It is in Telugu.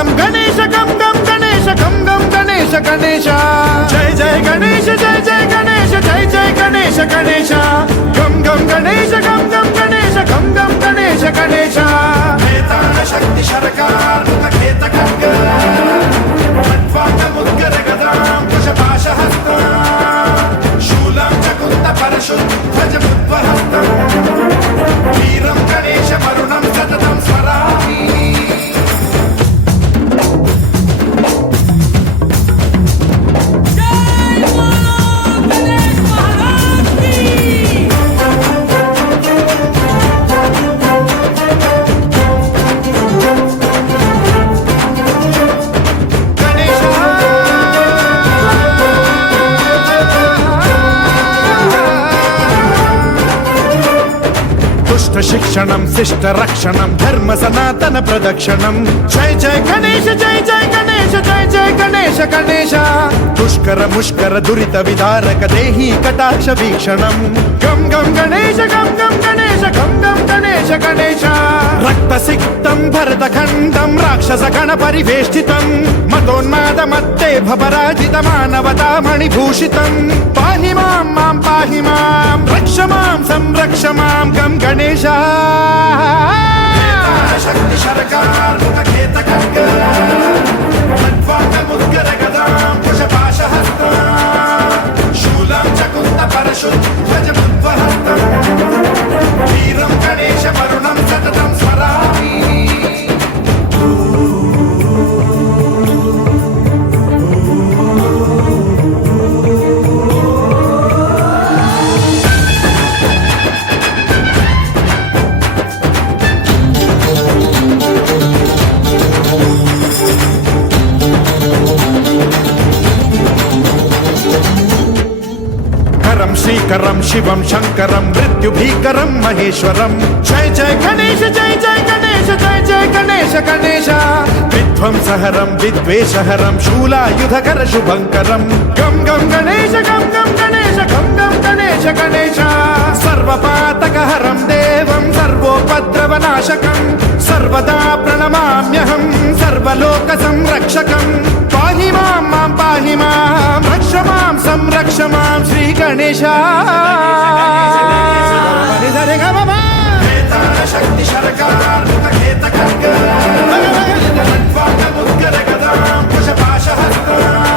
గం గణేశ గం గం గణేశ గం గం గణేశ గణేశ జయ జయ గణేశ జయ జయ గణేశ జయ జయ గణేశ గణేశ గం గం గణేశ గం గం గణేశ గం గం గణేశ గణేశ వేతాళ శక్తి శరకార్ ఖేత ఖడ్గ ఖడ్వాంగ ముద్గర గదాం కుశపాశ హస్తం శూలం చకుంత పరశుం ధ్వజ ముద్వహస్తం వీరం గణేశ మరుణం సతతం స్మరామి శిక్షణం శిష్ట రక్షణం ధర్మ సనాతన ప్రదక్షిణం జయ జయ గణేశ జయ జయ గణేశ జయ జయ గణేశ గణేశ దుష్కర ముష్కర దురిత విదారక దేహి కటాక్ష వీక్షణం గం గం గణేశ గం గం గణేశ గం గం గణేశ గణేశ రక్త సిక్తం భరత ఖండం రాక్షస గణ పరివేష్టితం మతోన్మాద మత్తే భవరాజిత మానవతా మణిభూషితం పాహి మాం మాం పాహి మాం రక్ష మాం సంరక్ష మాం గం గణేశ శక్తి శరకార్ ఖేత ఖడ్గ ఖడ్వాంగ ముద్గర గదాం కుశపాశ హస్తం శూలం చకుంత పరశుం ధ్వజ ముద్వహస్తం వీరం గణేశ మరుణం సతతం స్మరామి శ్రీకరం శివం శంకరం మృత్యుభీకరం మహేశ్వరం జయ జయ గణేశ జయ జయ గణేశ జయ జయ గణేశ గణేశ విధ్వంసహరం విద్వేషహరం శూలాయుధకర శుభంకరం గం గం గణేశ గం గం గణేశ గం గం గణేశ గణేశ సర్వపాతకహరం దేవం సర్వోపద్రవనాశకం సర్వదా ప్రణమామ్యహం సర్వలోక సంరక్షకం పాహి మాం మాం పాహి మాం రక్ష మాం సంరక్ష మాం శ్రీ గణేశ శక్తి శరకార్ ఖేత ఖడ్గ ఖడ్వాంగ ముద్గర గదాం కుశపాశ హస్తం